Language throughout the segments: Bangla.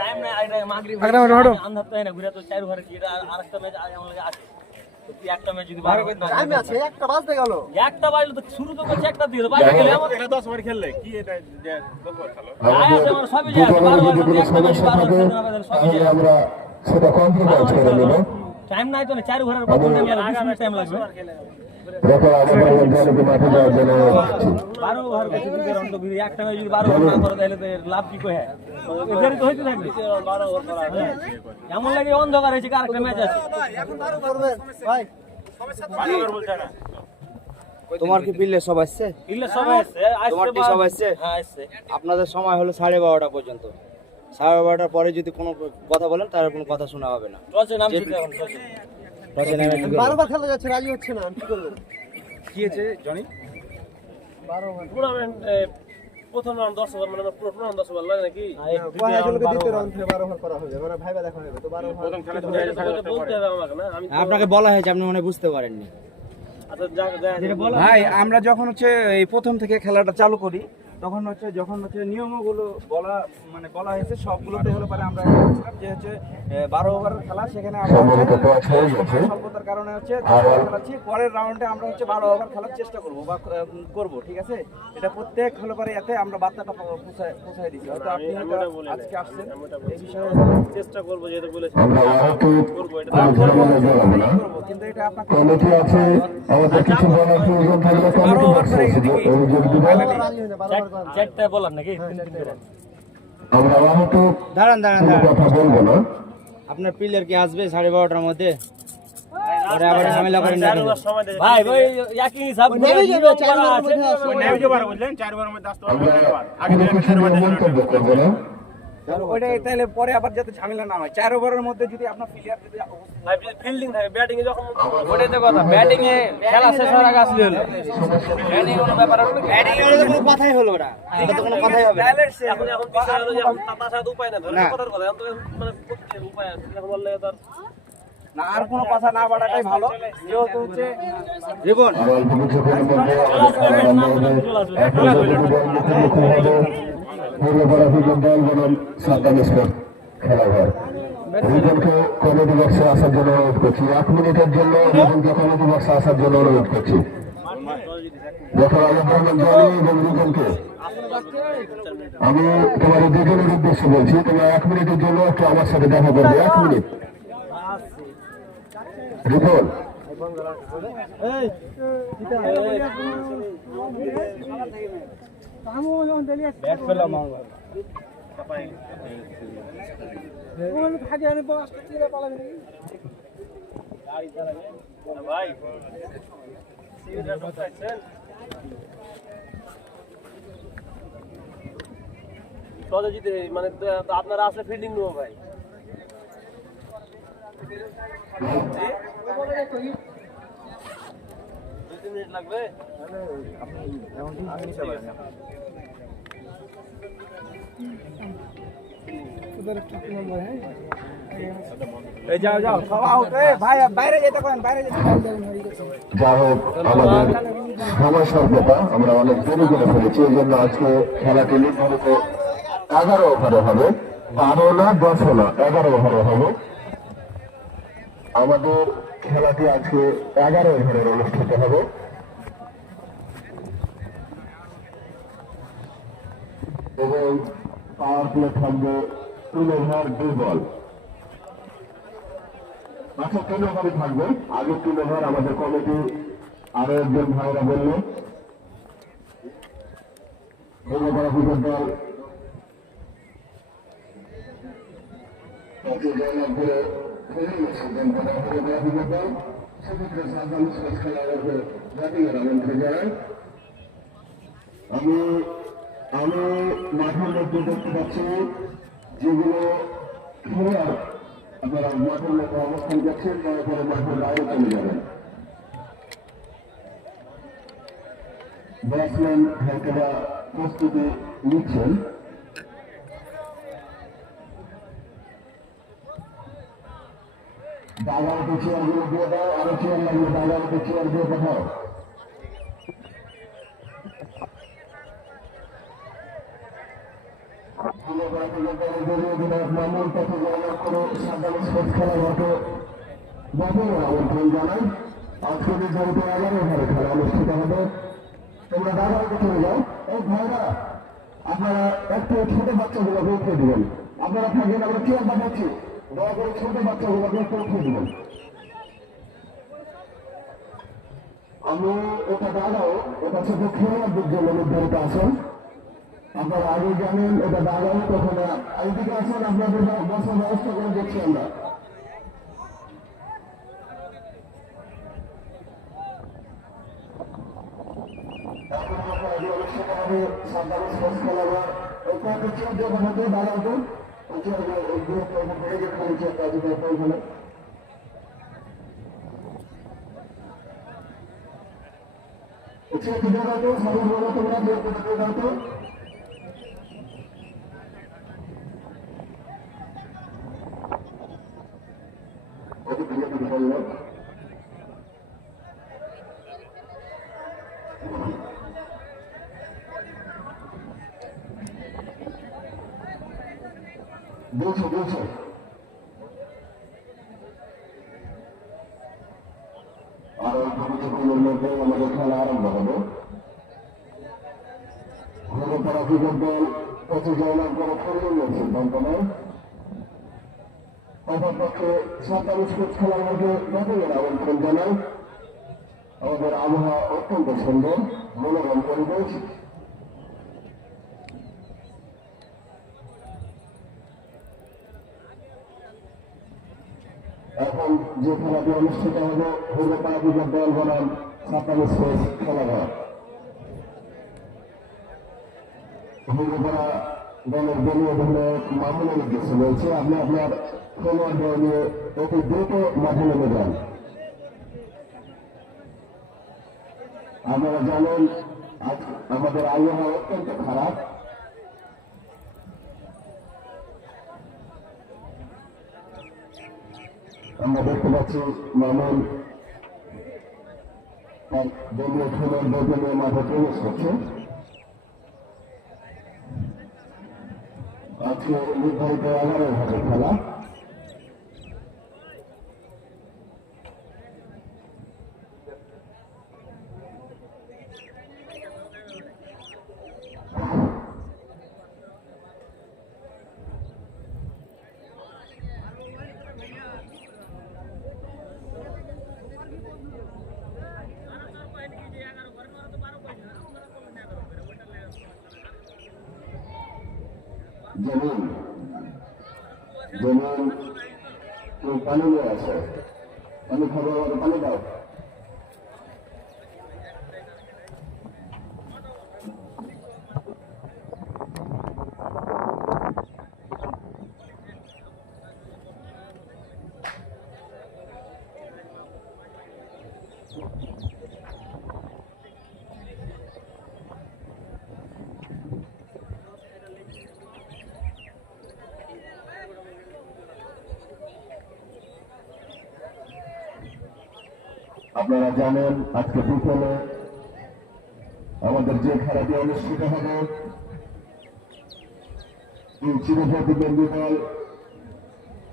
টাইম নাই আইরা মাগরিব আন্ধার তো না ঘুরে তো 4 ঘরে কি আরেকটা ম্যাচ আমার লাগে আছে তো একটা ম্যাচ যদি 12 টাইম আছে একটা বাজতে গেল একটা বাজলো তো শুরু তো করছে একটা দিয়ে বাইরে গেলে আমার এটা 10 ওভার খেললে কি এটা 10 ওভার খেলো আয় আছে আমার সবই যায় 12 বার একটা ম্যাচ 12 বার সবই যায় আমরা সেটা কন্ট্রোল করে নেব টাইম নাই তো 4 ঘরের পর টাইম লাগবে দেখো আমাদের জনকে মাঠে যাওয়ার জন্য 12 ওভার বেশি দিকে রাউন্ড ঘুরে একটা ম্যাচ যদি 12 ওভার না করে তাহলে তো এর লাভ কি কই হয় এদের তো হইতে থাকবে 12 ওভার করা হবে এমন লাগে অন্ধকার হয়েছে আর একটা ম্যাচ আছে এখন 12 করবেন ভাই তোমার কি পিলে সব আসছে? ইল্লে সবাই আছে তোমার কি সব আসছে? হ্যাঁ আসছে আপনাদের সময় হলো 12:30টা পর্যন্ত। 12:30টার পরে যদি কোনো কথা বলেন তাহলে কোনো কথা শোনা হবে না। টসে নাম শুনতে এখন টসে 12 বার খেলা যাচ্ছে রাজি হচ্ছে না কি করবেন কি হয়েছে জনি? 12 বার টুর্নামেন্ট প্রথম রাউন্ড 10 ওভার মানে পুরো রাউন্ড 10 ওভার লাগে নাকি পয়সাগুলোকে দ্বিতীয় রাউন্ড থেকে 12 ওভার করা হবে মানে ভাইবা দেখা হবে তো 12 ওভার প্রথম খেলা শুরু হয়ে গেছে বলতে হবে আমাকে না আমি আপনাকে বলা হয়েছে আপনি মনে বুঝতে পারেননি। আচ্ছা যা ভাই আমরা যখন হচ্ছে এই প্রথম থেকে খেলাটা চালু করি তখন হচ্ছে যখন হচ্ছে নিয়মগুলো বলা হয়েছে সবগুলোতে হলো পরে আমরা বলছিলাম যে হচ্ছে 12 ওভারের খেলা সেখানে আমরা স্বল্পতার কারণে হচ্ছে খেলাচ্ছি পরের রাউন্ডে আমরা হচ্ছে 12 ওভার খেলার চেষ্টা করব ঠিক আছে এটা প্রত্যেক হলো পরে এতে আমরা বার্তাটা পৌঁছায় দিচ্ছি হয়তো আপনি হয়তো আজকে আসছেন এই বিষয়ে চেষ্টা করব যেটা বলেছি আমরা করব এটা করব কিন্তু এটা আপনাকে কমিটি আছে আমাদের কিছু বলার প্রয়োজন থাকলে কমিটি আছে এই যোগ দিব রাজি হয় না 12 বার করা চারটা বলার নাকি তিন তিন করে আমরা তো দাঁড়ান কথা বলবো না আপনার প্লেয়ার কি আসবে 12:30টার মধ্যে পরে আবার ঝামেলা করেন না কিন্তু। সময় দেয় ভাই ভাই একই হিসাব নেমে যাবে 4 বারের মধ্যে আসবে নেমে যাবার বুঝলেন 4 ওভারের মধ্যে আসতে হবে আগে কোনো কিছু নিয়ে মন্তব্য করবো না ওইটাই তাহলে পরে আবার যাতে ঝামেলা না হয় 4 ওভারের মধ্যে যদি আপনার প্লেয়ার যদি ভাই ফিল্ডিং থাকে ব্যাটিং এ যখন ওটাই তো কথা ব্যাটিং এ খেলা শেষ হওয়ার আগে আসলে হলো ব্যাটিং কোনো ব্যাপার হলো ব্যাটিং এর তো কোনো কথাই হলো না এটা তো কোনো কথাই হবে না এখন বিষয় হলো যে তার সাথে উপায় না ধরে কথার কথা এখন তো মানে উপায় আছে এখন বললে তার না আর কোনো কথা না বাড়াটাই ভালো যেহেতু হচ্ছে জীবন আমার ভবিষ্যতের মধ্যে পূর্বপরাধীন দল বনাম সাদ্দাম স্পোর্ট খেলাঘর রিজনকে কমেডি বক্সে আসার জন্য অনুরোধ করছি 1 মিনিটের জন্য রিজনকে কমেডি বক্সে আসার জন্য অনুরোধ করছি ডক্টর আলম জনি এবং রিজনকে আমি তোমার দুজনের উদ্দেশ্যে বলছি তোমরা 1 মিনিটের জন্য একটু আমার সাথে দেখা করবে 1 মিনিট রিপন ব্যাট পেলাম আমরা ভাই সিরিজটা করতেছেন তবে যদি মানে আপনারা আসলে ফিল্ডিং নেবো ভাই 2-3 মিনিট লাগবে এই যাও সব আউট ভাই বাইরে যেতে করেন বাইরে যেতে যা হোক আমাদের সময় স্বল্পতা আমরা অনেক দেরি করে ফেলেছি এই জন্য আজকে খেলাটি নির্ধারিত 11 ওভারে হবে 12 না 10 না 11 ওভারে হবে আমাদের খেলাটি আজকে 11 ওভারের অনুষ্ঠিত হবে এবং পাওয়ার প্লে থাকবে 3 ওভার 2 বল আচ্ছা 3 ওভারই থাকবে আগে 3 ওভার আমাদের কমিটি আরো একজন ভাইরা বললো পূর্বপরাধীন দল জয়লাভ করে ফিরে গেছিলেন পূর্বপরাধীন দল সেক্ষেত্রে সাদ্দাম স্পোর্টস খেলাঘরকে ব্যাটিংয়ের আমন্ত্রণ জানাই আমি মাঠের মধ্যে দেখতে পাচ্ছি যেগুলো খেলোয়াড় আপনারা মাঠের মধ্যে অবস্থান করছেন দয়া করে মাঠের বাইরে চলে যাবেন ব্যাটসম্যান হয়তোবা প্রস্তুতি নিচ্ছেন ডাগাতে চেয়ারগুলো দিয়ে দাও আরো চেয়ার লাগবে ডাগাতে চেয়ার দিয়ে পাঠাও ডাগাতে মামুন পথে জয়লাভ করে সাদ্দাম স্পোর্টস খেলাঘরকে ব্যাপক আমন্ত্রণ জানাই। আজকে নির্ধারিত 11 ওভারে খেলা অনুষ্ঠিত হবে। তোমরা দাদাকে চলে যাও। এই ভাইরা আপনারা একটু ছোট বাচ্চাগুলোকে উঠে দিবেন। আপনারা থাকবেন, আমরা চেয়ার পাঠাচ্ছি, দয়া করে ছোট বাচ্চাগুলোকে একটু উঠে দিবেন। আমি এটা দাদাও, এটা ছোট খেলোয়াড়দের জন্য নির্ধারিত আসেন। আপনারা আগে জানেন এটা দাদাও, তখন এইদিকে আসেন, আপনাদের বসার ব্যবস্থা করে দেখছি আমরা। সাদ্দাম স্পোর্টস খেলাঘর ওই কয়েকটা চেয়ার দিয়ে পাঠাতে দাদাকে ওই চেয়ারগুলো চেয়ার দিয়ে দাও, সবাই তোমরা দাও তো। বলছো আর কিছুক্ষণের মধ্যে আমাদের খেলা আরম্ভ হবে। ঘুরোপাড়া ক্রিকেট দল পথে জয়লাভ করে ফিরিয়ে সিদ্ধান্ত নেয়। অপরপক্ষে সাদ্দাম স্পোর্টস খেলার মধ্যে ব্যাপকের আমন্ত্রণ জানায়। আমাদের আবহাওয়া অত্যন্ত সুন্দর, মনোরম পরিবেশ। এখন যে খেলাটি অনুষ্ঠিত হবে ঘুরোপাড়া ক্রিকেট দল বনাম সাদ্দাম স্পোর্টস খেলাঘর। ঘুরোপাড়া দলের দলীয় অধিনায়ক মামুনের উদ্দেশ্যে রয়েছে, আপনি আপনার খেলোয়াড় দল নিয়ে অতি দ্রুত মাঠে নেমে যান। আপনারা জানেন আজ আমাদের আবহাওয়া অত্যন্ত খারাপ। আমরা দেখতে পাচ্ছি মামুন তার দলীয় খেলোয়াড়দেরকে নিয়ে মাঠে প্রবেশ করছে। আজকে নির্ধারিত 11 ওভারের খেলা। যেমন পানি নিয়ে আসে, পানি খাবো, পানি দাও। আপনারা জানেন আজকে বিকেলে আমাদের যে খেলাটি অনুষ্ঠিত হবে চিরপ্রতিদ্বন্দ্বী দল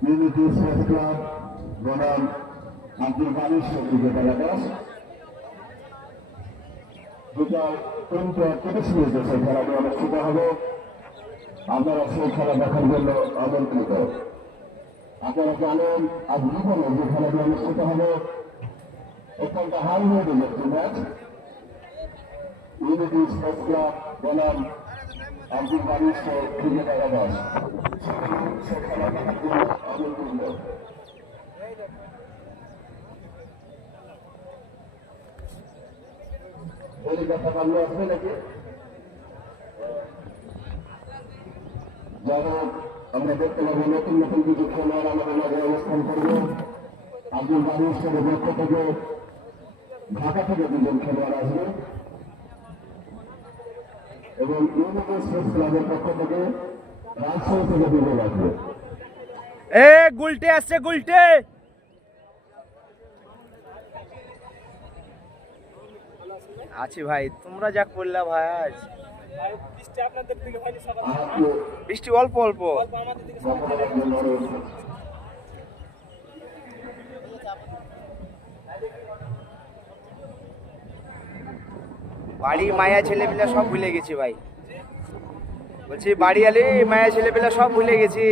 ইউনিটি স্পোর্টস ক্লাব বনাম আব্দুল গানির ক্রিকেট এলাকাস 2:30 মিনিটে সেই খেলাটি অনুষ্ঠিত হবে। আপনারা সেই খেলা দেখার জন্য আমন্ত্রিত। আপনারা জানেন আজ বিকেলে যে খেলাটি অনুষ্ঠিত হবে অত্যন্ত হাই লেভেলের একটি ম্যাচ। ইউনিটি স্পোর্টস ক্লাব বনাম আব্দুল গানির ক্রিকেট এলাকাস সে খেলা দেখার জন্য আমন্ত্রিত। বলি কথা ভালো আসবে নাকি? যাই হোক, আমরা দেখতে পাবো নতুন নতুন কিছু খেলোয়াড় আমাদের মাঝে অবস্থান করবে। আব্দুল গানির পক্ষ থেকে ঢাকা থেকে 2 জন খেলোয়াড় আসবে এবং ইউনিটি স্পোর্টস ক্লাবের পক্ষ থেকে রাজশাহী থেকে 2 জন আসবে। গুলটে আসছে, গুলটে আছি ভাই। তোমরা যা করলা ভাই আজ বৃষ্টি অল্প অল্প। বাড়ি মায়া ছেলেপিলা সব ভুলে গেছি ভাই, বলছি বাড়ি আলি মায়া ছেলেপিলা সব ভুলে গেছি।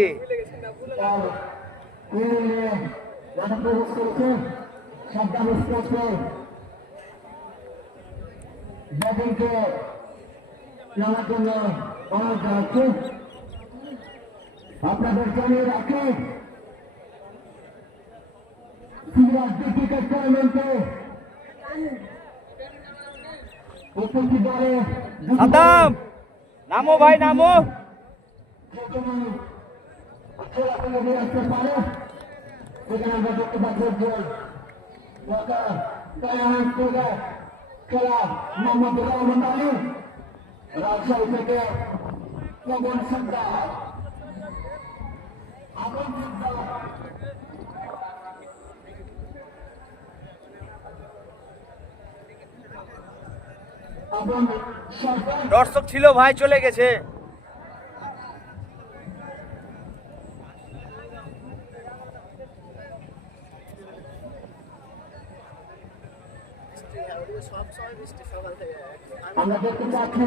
আপনাদের জানিয়ে রাখি টুর্নামেন্টে প্রত্যেকটি দলে আদাম নামো ভাই নামো। খেলাধুলা নিয়ে আসতে পারে, সেখানে আমরা দেখতে পাচ্ছি খেলা মোহাম্মদ রহমান আলী রাজশাহী থেকে পবন সর্দার, আপন সর্দার আপন সর্দার দর্শক ছিল ভাই, চলে গেছে। আমরা দেখতে পাচ্ছি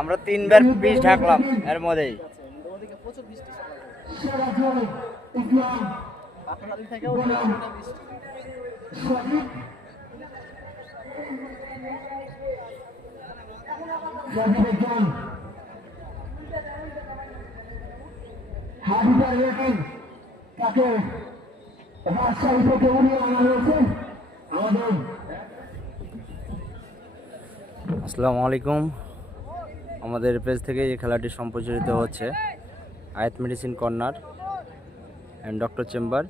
আমরা 3বার পিচ ঢাকলাম এর মধ্যেই। ইসলাম হাবিজার রেটিং তাকে রাজশাহী থেকে উড়িয়ে আনা হয়েছে। আমাদের আসসালামু আলাইকুম, আমাদের পেজ থেকে এই খেলাটি সম্প্রচারিত হচ্ছে আয়াত medicine corner and doctor chamber,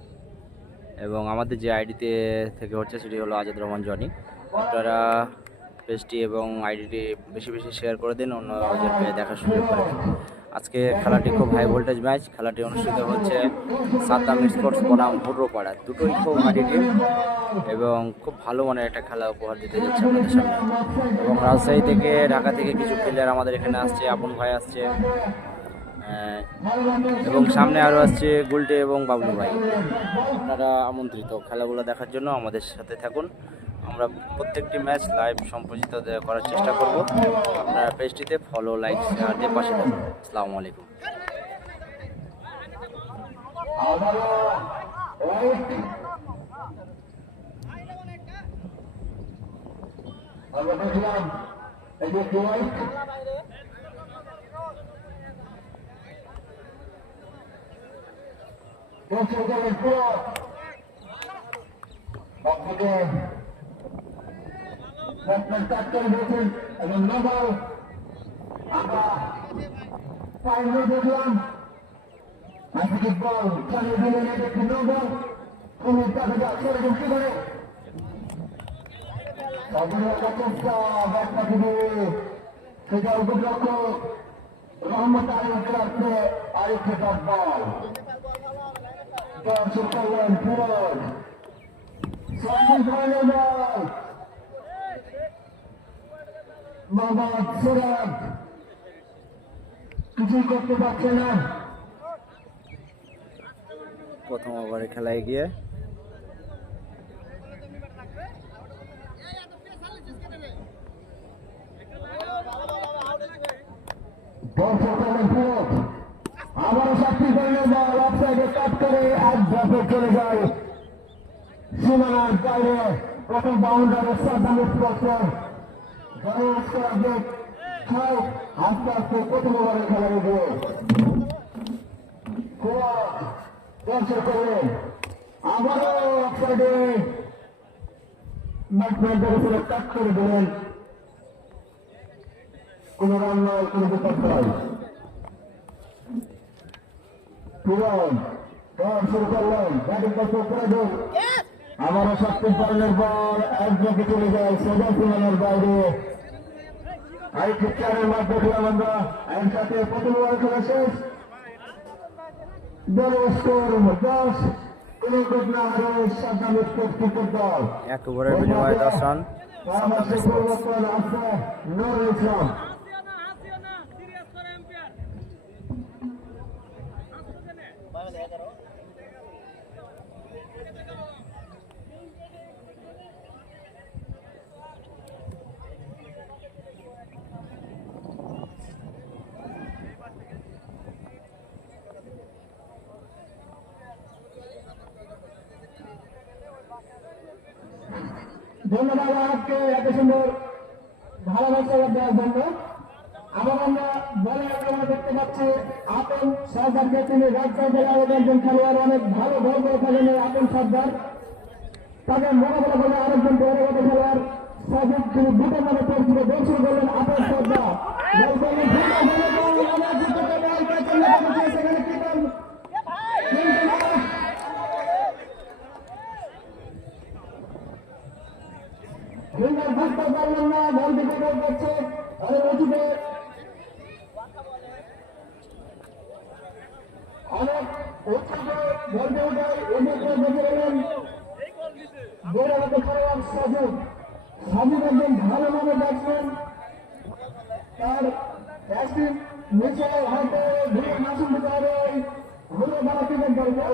এবং আমাদের যে আইডিতে থেকে হচ্ছে সেটি হলো আজাদ রহমান জনি। আপনারা পেজটি এবং আইডিটি বেশি বেশি শেয়ার করে দিন, অন্যদের পেয়ে দেখার সুযোগ করে দিন। আজকে খেলাটি খুব হাই ভোল্টেজ ম্যাচ। খেলাটি অনুষ্ঠিত হচ্ছে সাদ্দাম স্পোর্টস বনাম হুড্রোপাড়া, দুটোই খুব হার্ডি টিম এবং খুব ভালো মানের একটা খেলা উপহার দিতে যাচ্ছে আমাদের সামনে। এবং রাজশাহী থেকে, ঢাকা থেকে কিছু প্লেয়ার আমাদের এখানে আসছে, আপন ভাই আসছে, এবং সামনে আরও আসছে গুলটে এবং বাবলু ভাই। আপনারা আমন্ত্রিত খেলাগুলো দেখার জন্য আমাদের সাথে থাকুন। আমরা প্রত্যেকটি ম্যাচ লাইভ সম্প্রচারিত করার চেষ্টা করব। আপনারা পেজটিতে ফলো, লাইক, শেয়ার দিয়ে পাশে থাকুন। আসসালামু আলাইকুম। আমরা দেখলাম এই যে কুয়াইট দর্শকদের পুরো অপকে ব্যাটম্যান কাট করে দিয়েছেন এবং নবাল আমরা ফাইনালে দেখলাম আজকে বল চালিয়ে দিলেন একটি নবাল কুমির তাকে যাচ্ছে এরকম কি করে চেষ্টা ব্যাটটা দিবে সেটা উপরক্ষক মোহাম্মদ আরিফের আসছে, আরিফের বল দর্শক করলেন ফিরোজ মোহাম্মদ সিরাজ কিছুই করতে পারছে না। প্রথম ওভারে খেলায় গিয়ে আবারও সাক্ষী করলে বল অফসাইডে কাট করে এক ধাপে চলে যায় সীমানার বাইরে। প্রথম বাউন্ডারে সাদ্দাম স্পোর্টসের আস্তে আস্তে প্রথম ওভারে খেলা এগিয়ে ক্যান্সেল করলেন। আবারও অফসাইডে ব্যাটম্যান ধরে কাট করে দিলেন। কোন রান নয়, কোন বিপদ নয়। শুরু করলেন ব্যাটিং করতে প্রয়োজন। আবারও 36 রানের বল একদিকে চলে যায় সোজা সীমানার বাইরে। এই পিকচারের মাঝে দেখলাম আমরা একসাথে প্রথম ওভার খেলা শেষ। দল স্কোর 10, কোন ঘটনা হারে সাদ্দাম স্পোর্টস ক্রিকেট দল 1 ওভারের বিনিময়ে 10 রান। পরামর্শ পরিবর্তন আছে নুরুল ইসলাম। ধন্যবাদ আমাকে এত সুন্দর ভালোবাসা দেওয়ার জন্য। আবার আমরা বলে আমরা দেখতে পাচ্ছি আপন সরকারকে, তিনি রাজশাহী জেলার একজন খেলোয়াড়, অনেক ভালো বল করে থাকেন আপন সরকার। তাকে মোকাবেলা করে আরেকজন বড়গত খেলোয়াড় সাজিদ, তিনি দুটো মানে পরিচিত দর্শন করলেন আপন সরকার। সেখানে কি ফিল্ডার বুঝতে পারলেন না, বল দিকে গোল করছে অনেক উঁচুতে বলতে উঠায় এদিকে দেখে এলেন বড়গত খেলোয়াড় সাজিদ। সাজিদ একজন ভালো মানের ব্যাটসম্যান, তার ব্যাটসম্যান নিচে হয়তো ঘুরে মাসুম দিতে হবে ঘুরে বলা ক্রিকেট দলকে।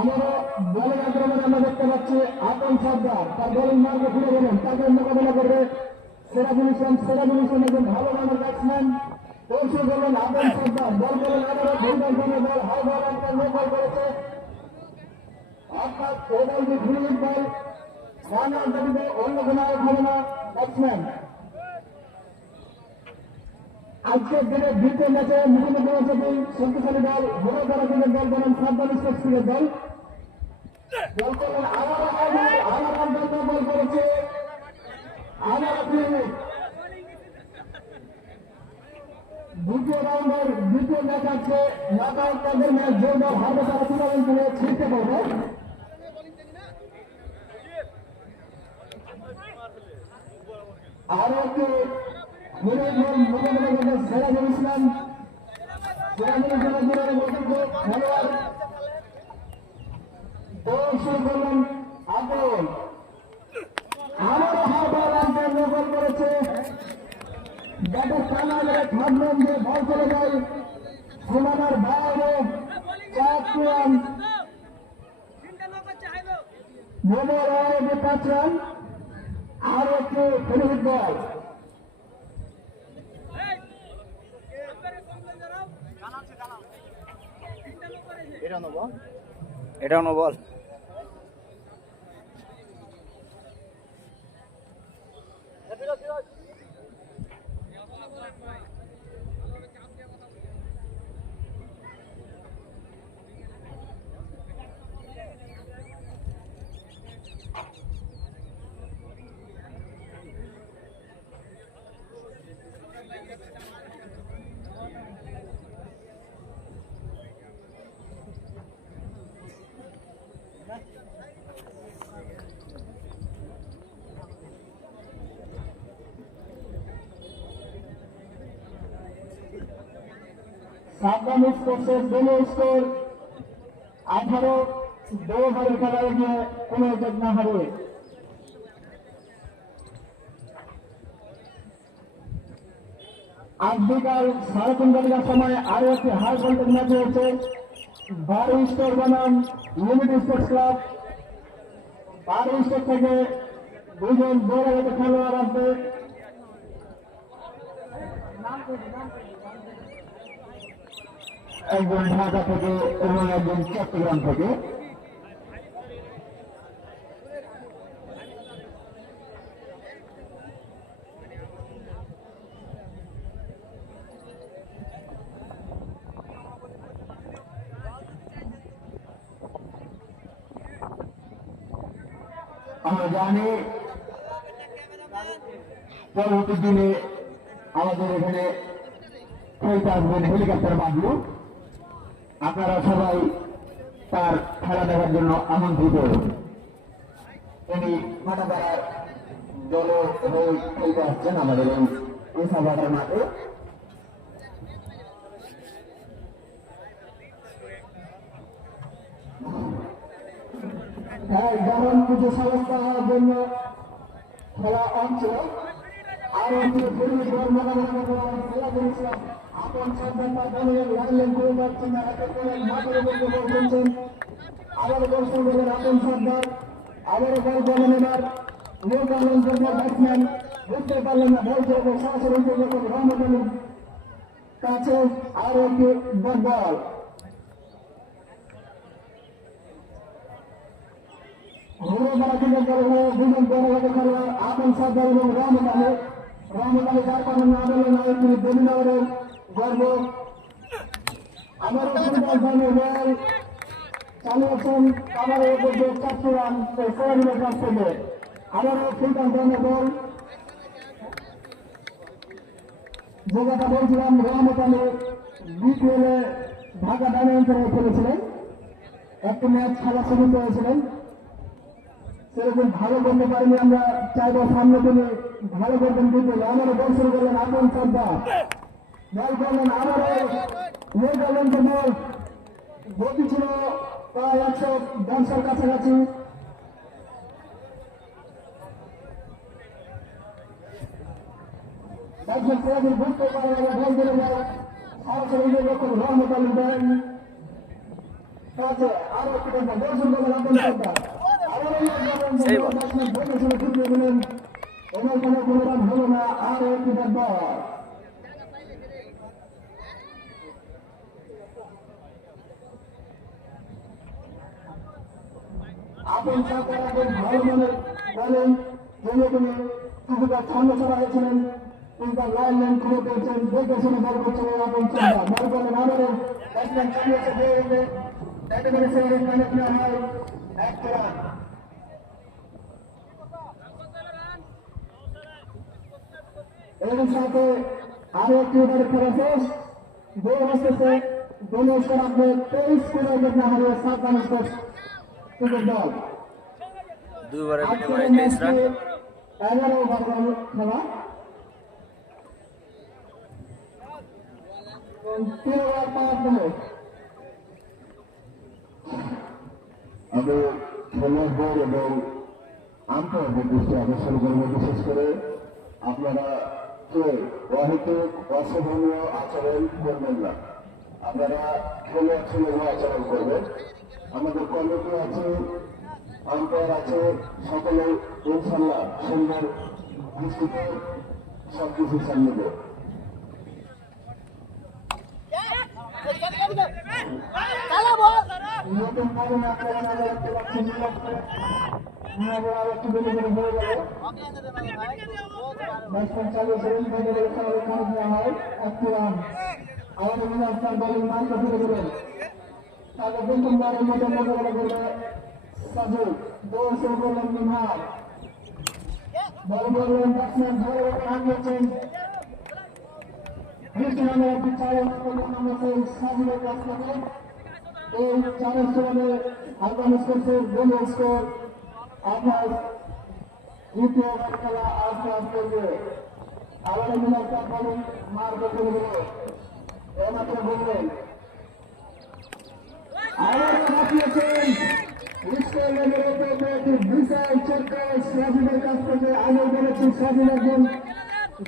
আমরা বলের আক্রমণে আমরা দেখতে পাচ্ছি আপন সর্দার, তার বোলিং মার্গে ফিরে গেলেন, তাকে মোকাবেলা করবে সেরাজুল ইসলাম। সেরাজুল ইসলাম একজন ভালো মানের ব্যাটসম্যান, পৌঁছে গেলেন আপন সর্দার। বল করেন আবারও ভুলবার জন্য বল হাই বল একটা নো বল করেছে, অর্থাৎ ও বলটি ফ্লিপ বল, রান আউট ব্যতীত অন্য কোনো আউট হবে না ব্যাটসম্যান। আজকের দিনের দ্বিতীয় ম্যাচে মুখোমুখি হচ্ছে দুই শক্তিশালী দল, ভোলা করা ক্রিকেট দল বনাম সাবধান স্পোর্টস ক্রিকেট দল। বল করলেন আবার বল করেছে দ্বিতীয় রাউন্ডের দ্বিতীয় ম্যাচ আছে নক আউট পর্বের ম্যাচ। যে দল হারবে তারা টুর্নামেন্ট খেলে ছিটতে পারবে। আরো একটি মোকাবেলা করবে সেরাজুল ইসলাম। সেরাজুল ইসলামের খেলোয়াড় দৌড় শুরু করলেন আব্দুল। আবারও হার বল একজন গোল করেছে, ব্যাটের টানা মেরে থামলেন যে বল চলে যায় সীমানার বাইরে। 4 রান মোমোর 5 রান। আরো একটি ফিনিশ বল, এটাও নো বল। সাবধান স্পোর্টসের দলীয় স্কোর 18। 2 ওভারের খেলায় গিয়ে কোনো উইকেট না হারিয়ে আজ বিকাল 3:30টার সময় আরো একটি হাই ভোল্টেজ ম্যাচ হয়েছে বারো স্টোর বনাম লিমিটেড স্পোর্টস ক্লাব। বারো স্টোর থেকে 2 জন বড়গত খেলোয়াড় আসবে। একজন ঢাকা থেকে এবং একজন চট্টগ্রাম থেকে। আমরা জানি পরবর্তী দিনে আমাদের এখানে খেলতে আসবেন হেলিকপ্টার বাবলু। আপনারা সবাই তার খেলা দেখার জন্য আমন্ত্রিত। তিনি মাথাপাড়ার দল হয়ে খেলতে আসছেন আমাদের এই সাভাটার মাঠে। যেমন কিছু সমস্যা হওয়ার জন্য খেলা অন ছিল আর একটি পুলিশ আপন সরকার দলের লাইন করে যাচ্ছেন মাঠের মধ্যে বল করছেন আবার দর্শন করলেন আপন সর্দার আবারও বল বলেন এবার নিউ করলেন সরকার ব্যাটসম্যান বুঝতে পারলেন না বল ছেড়ে সরাসরি রহমত আলীর কাছে আরো একটি বল আপন সর্দার এবং রহমত আলী যার কারণে না বললেন তিনি দেবিনগরের গর্ব আমারও ধরনের বল চালিয়েছেন আমার চট্টগ্রাম সোয়ারিনের কাছ থেকে আমারও সুলতান ধরনের বল যে কথা বলছিলাম রহমত আলী বিপিএলে ঢাকা ডায়নামাইটসে খেলেছিলেন একটি ম্যাচ খেলা শুরু করেছিলেন সেরকম ভালো করতে পারেনি আমরা চাইবো সামনে তিনি ভালো করবেন বিপিএলে আমারও বল শুরু করলেন আপন সর্দার বল করলেন আমারও নিয়ে গেলেন যে বল গতি ছিল প্রায় 110-এর কাছাকাছি বুঝতে পারে বল দিলে সরাসরি রহমত আলী দেন আরো একটি বল শুরু করলেন আপন সর্দার হলো না আরো একটি বল আপন সরকার ভালো মনে বলেন জন্য তিনি কিছুটা সামনে চলা হয়েছিলেন কিন্তু লাইন লাইন খুলে পেয়েছেন দেখে শুনে বল করছেন আপন সরকার বল বলেন আমাদের ব্যাটসম্যান চালিয়েছে দিয়ে ব্যাটে মেরেছে কানেক্ট না হয় একটা রান এর সাথে আরো একটি ওভারে খেলা শেষ দুই অবস্থাতে দলীয় স্কোর আপনি 23 করে না হারিয়ে 7 রান স্কোর দল দুইবারে বিনিময়ে 23 রান 11 ওভার খেলা 3 ওভার 5 মিনিট আমি খেলোয়াড়দের এবং আম্পায়ারদের দৃষ্টি আকর্ষণ করবো বিশেষ করে আপনারা কেউ অহেতুক অশোভনীয় আচরণ করবেন না আপনারা খেলোয়াড় ছেলে আচরণ করবেন আমাদের কমিটি আছে আম্পায়ার আছে সকলে ইনশাল্লাহ সুন্দর দৃষ্টিতে সবকিছু সামনে নতুন বল আক্রমণ আমরা দেখতে পাচ্ছি আরেকটু বেশি করে হয়ে গেল ব্যাটসম্যান চালিয়েছিলেন ভেঙে গেলে খেলার কাজ নেওয়া হয় 1 রান আমাদের মিনাস্টার বলিং মানতে ফিরে গেলেন তাকে প্রথমবারের মতো মোকাবেলা করবে সাজু দৌড় শুরু করলেন মিনহার বল করলেন ব্যাটসম্যান ধরে হারিয়েছেন বৃষ্টি নামে একটি চারের সাজুরের কাছ থেকে এই চারের সময় আফগানিস করছে গোল স্কোর আপনার দ্বিতীয় খেলা আস্তে আস্তে আবার মিনাস্টার বলিং মার করতে গেল এমাত্র বললেন আবার হাঁটিয়েছেন স্কোর লেগে বিশাল চক্কর সাজিদের কাছ থেকে আগে বলেছি সাজিদ একজন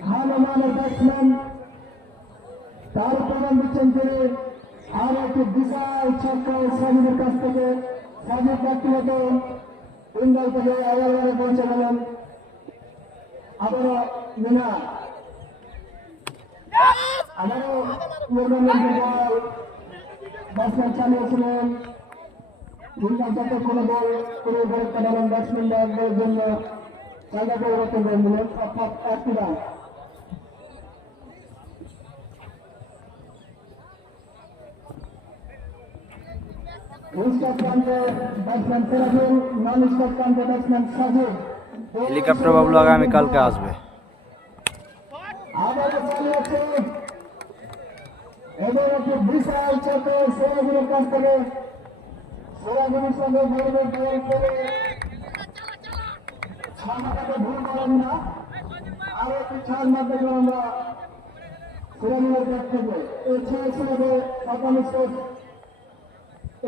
ভালো মানের ব্যাটসম্যান তার প্রমাণ দিচ্ছেন তিনি আর একটি বিশাল চক্কর সাজিদের কাছ থেকে সাজিদ ব্যক্তিগত ইন্ডাল থেকে 11 রানে পৌঁছে গেলেন আবারও মিনা আবারও বল ব্যাটসম্যান চালিয়েছিলেন যতক্ষণ বল করে বল কাটালেন ব্যাটসম্যানদের জন্য জায়গা পরিবর্তন করে দিলেন অর্থাৎ 1 রান হেলিকপ্টার বাবলু আগামীকালকে আসবে এবার একটি বিশাল চক্র সিরাজুলের কাছ থেকে সিরাজুলের সঙ্গে বলবে বল করে ছাড়াটাকে ভুল করেন না আরো একটি ছাড় মারতে গেলাম আমরা সিরাজুলের কাছ থেকে এই ছেলে ছেলেকে 47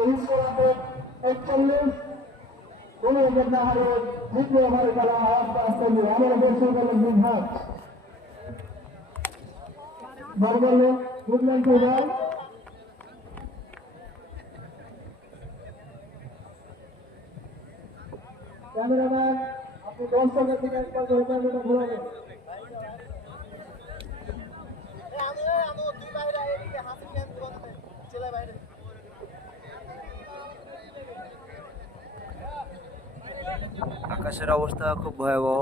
এই স্কোর 41 কোনো উইকেট না হারিয়ে দ্বিতীয় ওভারে খেলা আস্তে আস্তে আমরা বলছি গেলেন বিভাগ বল করলে বুঝলেন তো বল ক্যামেরাম্যান আপনি দর্শকের দিকে একবার ক্যামেরাটা ঘুরাবেন আকাশের অবস্থা খুব ভয়াবহ,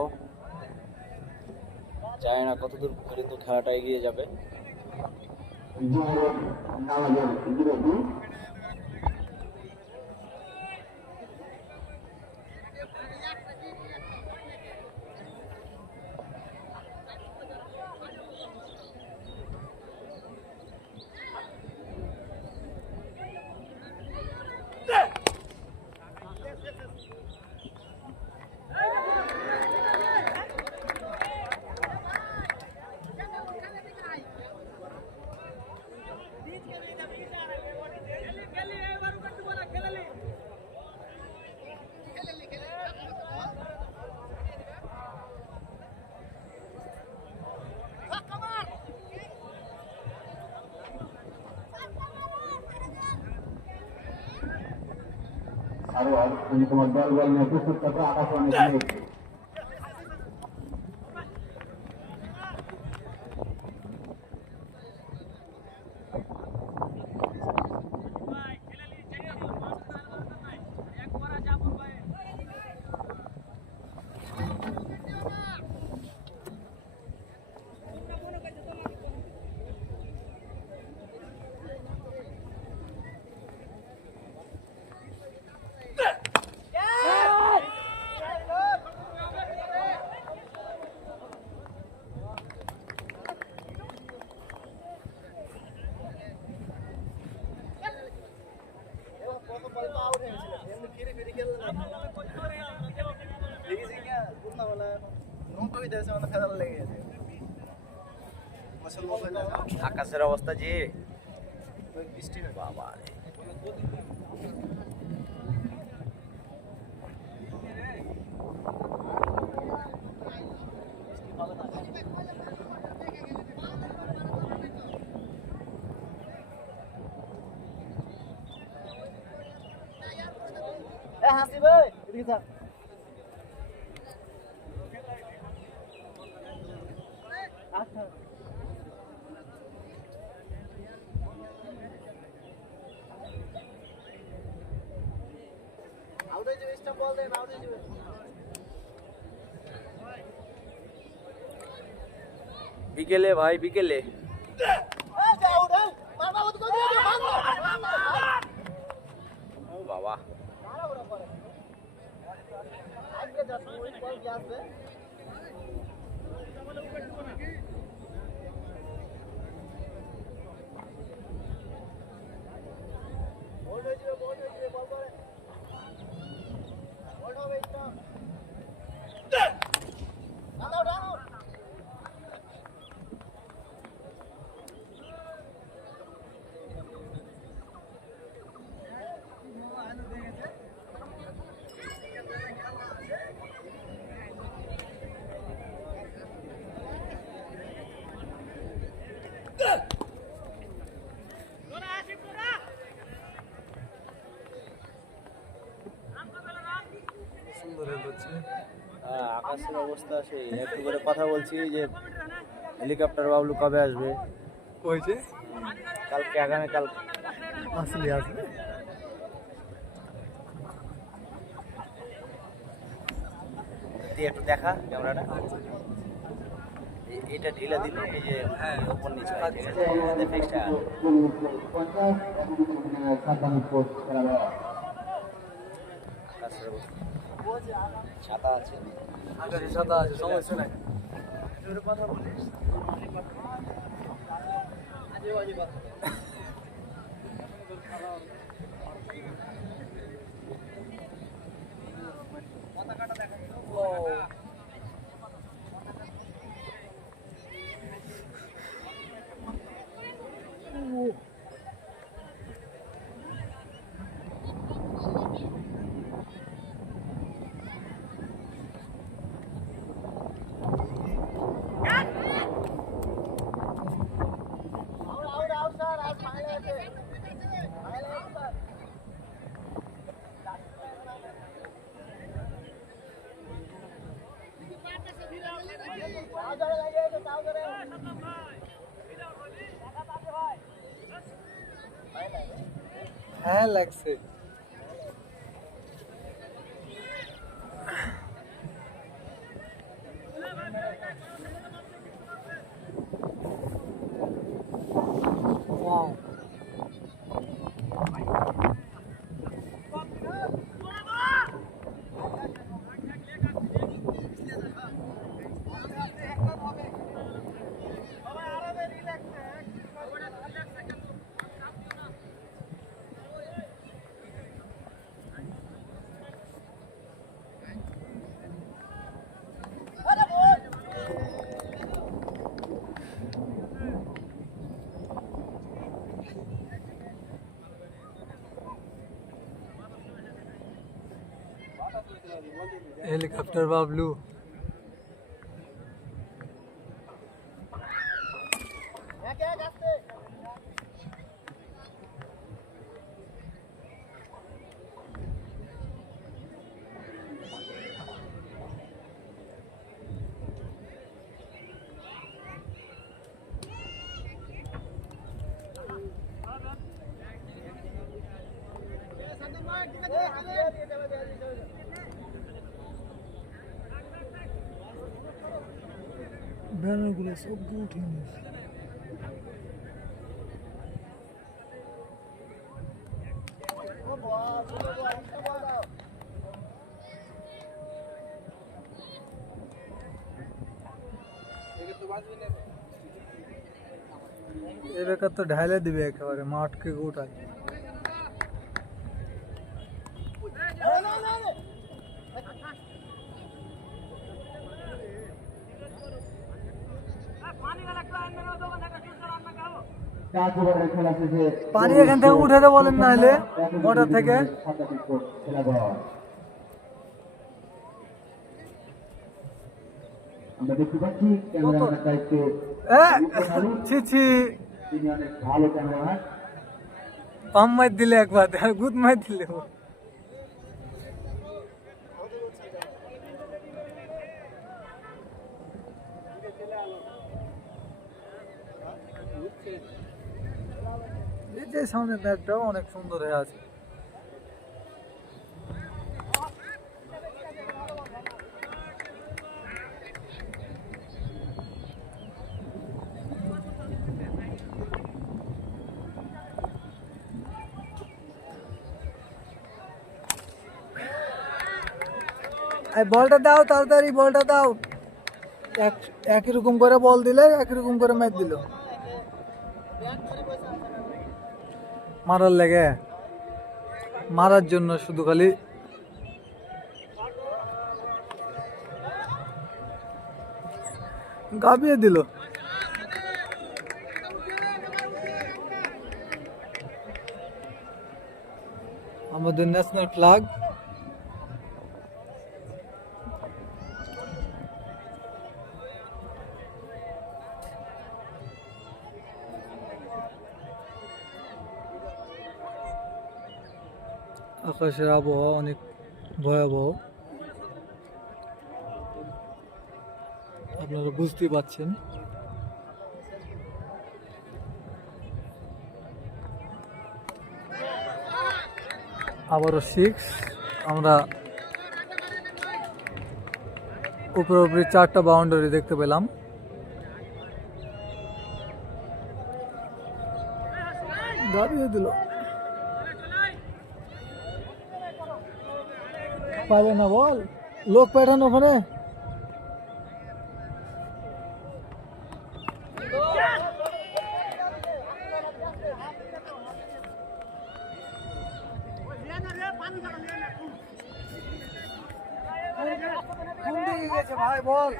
জানি না কতদূর পর্যন্ত খেলাটা এগিয়ে যাবে। আমাদের বিরোধী সারোয়ার তুমি তোমার দল বল নিয়ে প্রস্তুত থাকো আকাশবাণী আকাশের অবস্থা যে বাবা রে। বিকেলে ভাই বিকেলে ও বাবা আকাশের অবস্থা সেই একটু করে কথা বলছি যে হেলিকপ্টার বাবলু কবে আসবে কইছে কালকে আগামীকাল আসলে আসবে দিয়ে একটু দেখা ক্যামেরাটা এটা ঢিলা দিলে এই যে ওপর নিচে হয়, ঠিক আছে এতে ফিক্সড আছে। 50 আকাশের অবস্থা ছাতা আছে আকাশে সাদা আছে, সমস্যা নাই। কথা বলিস হ্যাঁ লাগছে। हेलीकॉप्टर बाबलू ব্যানারগুলো সব উঠে নিয়েছে। এবার তো ঢাইলে দিবে একেবারে মাঠকে গোটায়। পানি এখান থেকে উঠে দেবো বলেন না হলে মোটর থেকে। আমরা দেখতে পাচ্ছি ক্যামেরাম্যানের দায়িত্বে তিনি অনেক ভালো ক্যামেরাম্যান। পাম মার দিলে একবার গুদ মার দিলে সামনে ব্যাগটাও অনেক সুন্দর হয়ে আছে। বলটা দাও তাড়াতাড়ি, বলটা দাও। একই রকম করে বল দিলে একই রকম করে ম্যাচ দিল। মারার লেগে মারার জন্য শুধু খালি গাবিয়ে দিল। আমাদের ন্যাশনাল ফ্ল্যাগ আকাশের আবহাওয়া অনেক ভয়াবহ, আপনারা বুঝতেই পারছেন। আবারও 6 আমরা উপরে 4টা বাউন্ডারি দেখতে পেলাম। দাঁড়িয়ে দিল, পাবে না বল, লোক পাঠানো ওখানে। কোন দিকে গেছে ভাই বল,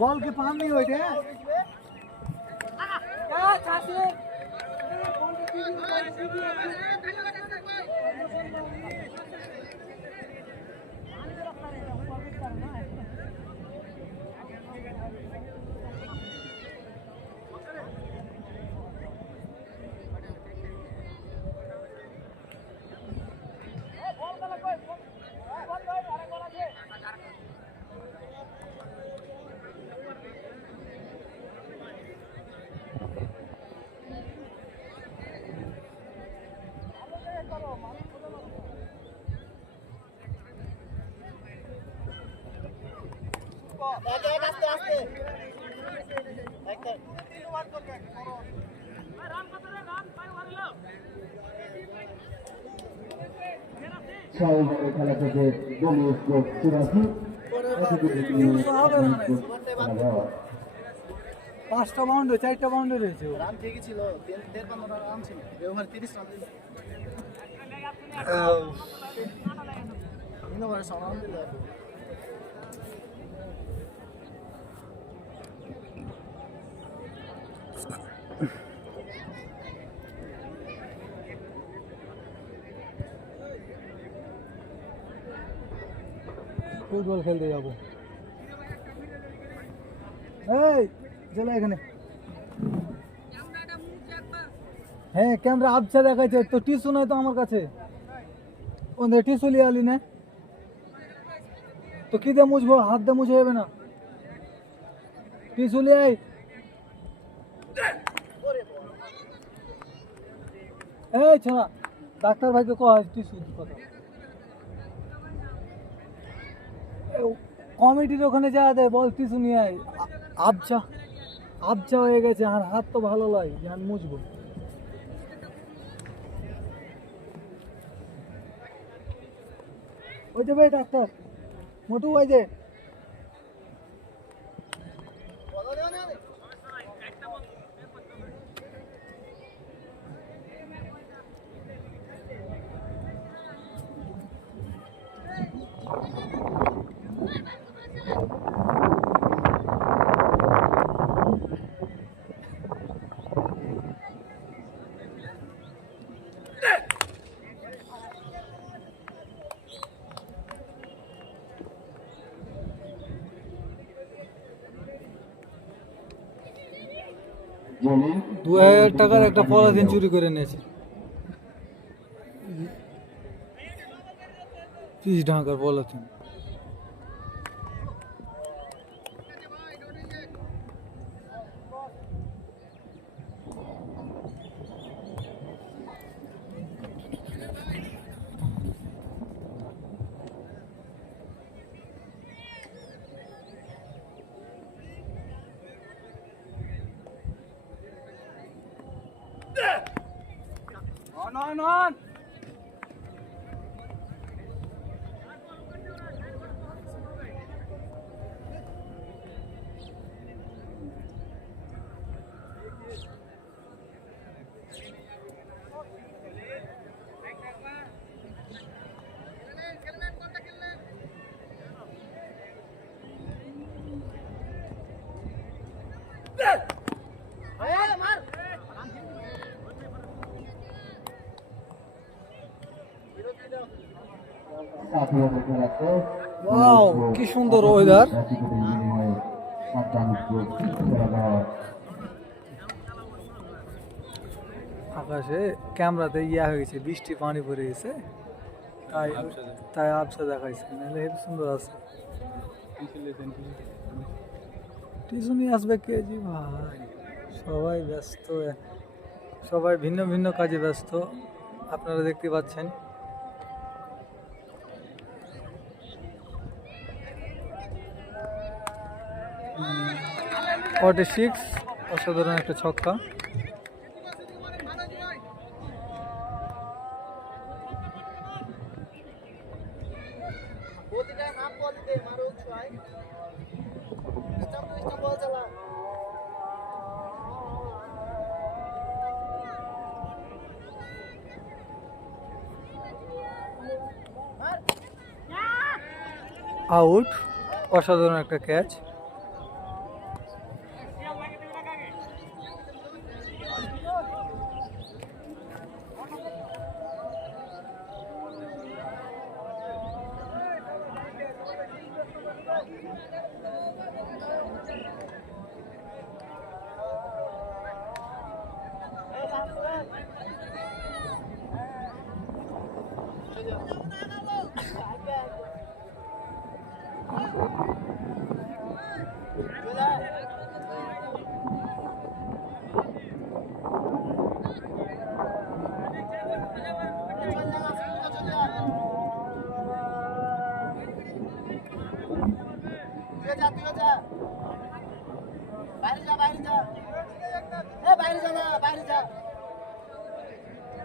বল কি পাননি ওইটা? ছয় ওভারের খেলা থেকে দলীয় স্কোর 84 5টা বাউন্ডারি 4টা বাউন্ডারি রয়েছে ওর। রান ঠিকই ছিল 13-15 রান ছিল ওভার 30 রান দিল তিন ওভারে 6 রান দিল ফুটবল খেলতে যাবো। এই চলো এখানে। হ্যাঁ ক্যামেরা আবছা দেখাচ্ছে তো, টিস্যু নাই তো আমার কাছে। ওদের টিস্যু লিয়ে আলি না তো কি দিয়ে মুছবো? হাত দিয়ে মুছে যাবে না। টিস্যু লিয়ে আই। এই ছোড়া ডাক্তার ভাইকে কয় টিস্যু কথা। কমিটির ওখানে যা দেয় বল টিস্যু নিয়ে আয়। আবছা আবছা হয়ে গেছে আর হাত তো ভালো লাগে যে আমি মুছবো। ওই যে ভাই ডাক্তার মোটু ওই যে জনি 2000 টাকার একটা পলিথিন চুরি করে নিয়েছে। 30 টাকার পলিথিন। on. ওয়াও কি সুন্দর ওয়েদার। আকাশে ক্যামেরাতে ইয়া হয়ে গেছে, বৃষ্টি পানি পড়ে গেছে, তাই তাই আবসা দেখাইছে, নাহলে হেবি সুন্দর আছে। টিউশন নিয়ে আসবে কে জি ভাই, সবাই ব্যস্ত, সবাই ভিন্ন ভিন্ন কাজে ব্যস্ত, আপনারা দেখতে পাচ্ছেন। 46 অসাধারণ একটা ছক্কা। আউট, অসাধারণ একটা ক্যাচ।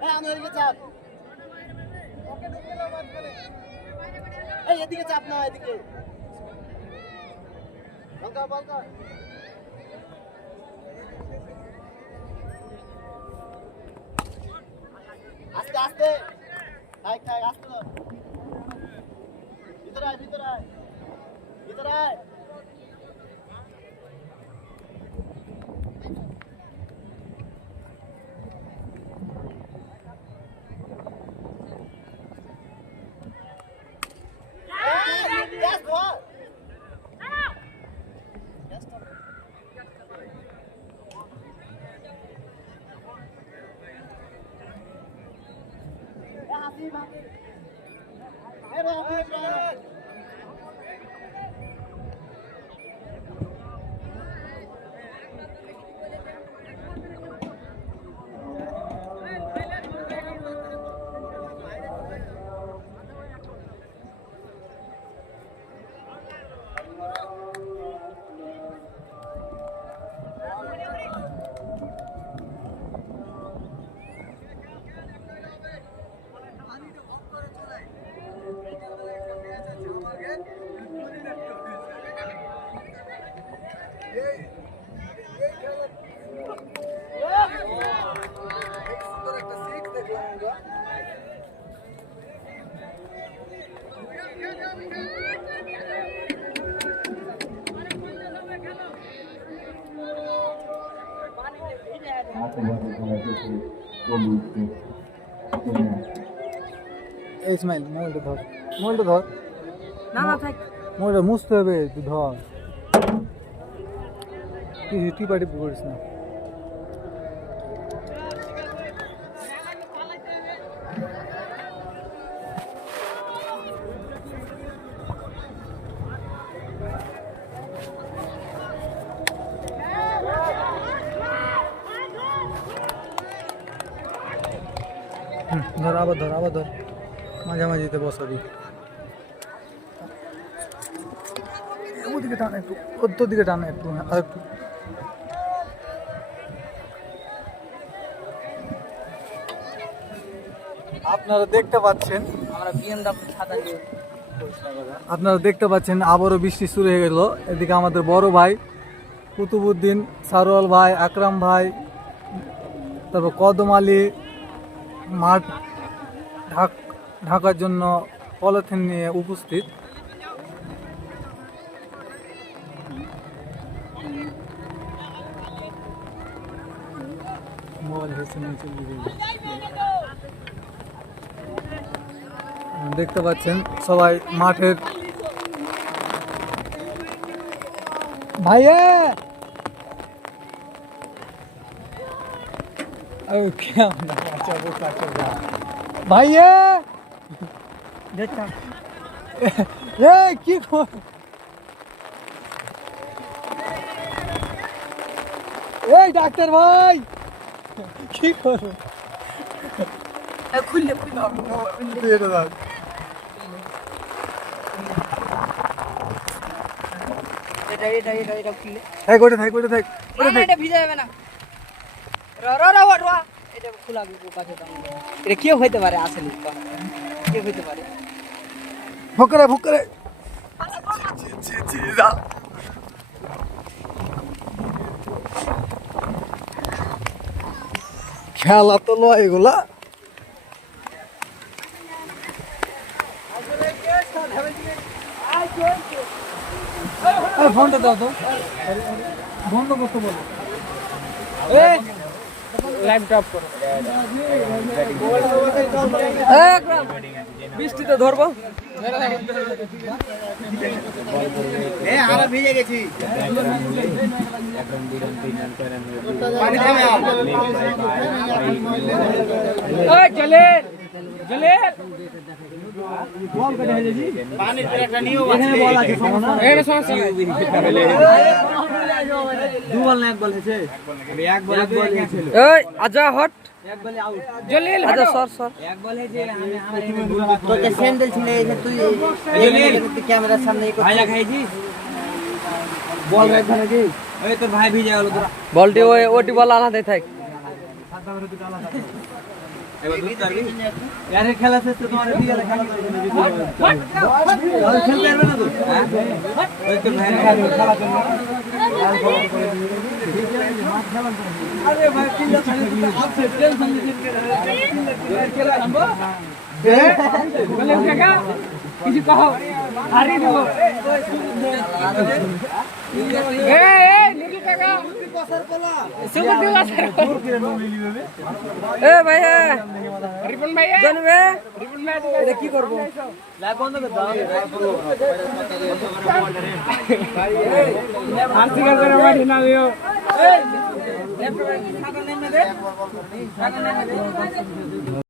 আমাদের এদিকে চাপ এই এদিকে চাপ না এদিকে বলকা বলকা আস্তে আস্তে থাক থাক আস্তে দাও ভিতরে আয় ভিতরে আয় ভিতরে আয় Yes, what? এই ইসমাইল মোবাইলটা ধর মোবাইলটা ধর না না থাক মোবাইলটা মুছতে হবে তুই ধর তুই পার্টি করিস না ধর আবার ধর মাঝামাঝিতে বসাবি ওদিকে টান একটু ওর দিকে টান একটু আর একটু আপনারা দেখতে পাচ্ছেন আবারও বৃষ্টি শুরু হয়ে গেল এদিকে আমাদের বড় ভাই কুতুবুদ্দিন সারোয়াল ভাই আকরাম ভাই তারপর কদম আলী মাঠ ঢাকার জন্য পলিথিন নিয়ে উপস্থিত দেখতে পাচ্ছেন সবাই মাঠের ভাইয়া ভাইয়া কি এই ডাক্তার ভাই কি করো খুললে ভিজা যাবে না এটা খোলা এটা কেউ হইতে পারে আসলে কেউ হইতে পারে ভুকরে খেলা তো লয় এগুলা ফোনটা দাও তো বন্ধ করতে বলো বৃষ্টিতে ধরবো ভিজে গেছি আজা হট জলিল আজা সর তোকে স্যান্ডেল ছিল এই যে তুই ক্যামেরার সামনে বল রাখ নাকি ওই তোর ভাই ভিজে গেল তোরা বলটি ওটি বল আলাদাই থাক এবার বুঝতে পারবি ইয়ারের খেলা শেষ তো তোমার বিয়ারে খেলা শেষ খেলতে পারবে না তো হ্যাঁ ওই তো ভাই খেলা চলবে আরে ভাই কিল্লা খালি আপসে টেনশন দিতে খেলা আনবো বলে কাকা কিছু কहो হারি দেব নিকি কাকা সুপার দিলা দূর করে নলি লিবে এ ভাই রিপন ভাই জানবে রিপন ভাই এটা কি করব লাইভ বন্ধ করে দাও আরতি করে মারি না দিও এই ল্যাপটপে ছাতা নেন না দে ছাতা নেন না দে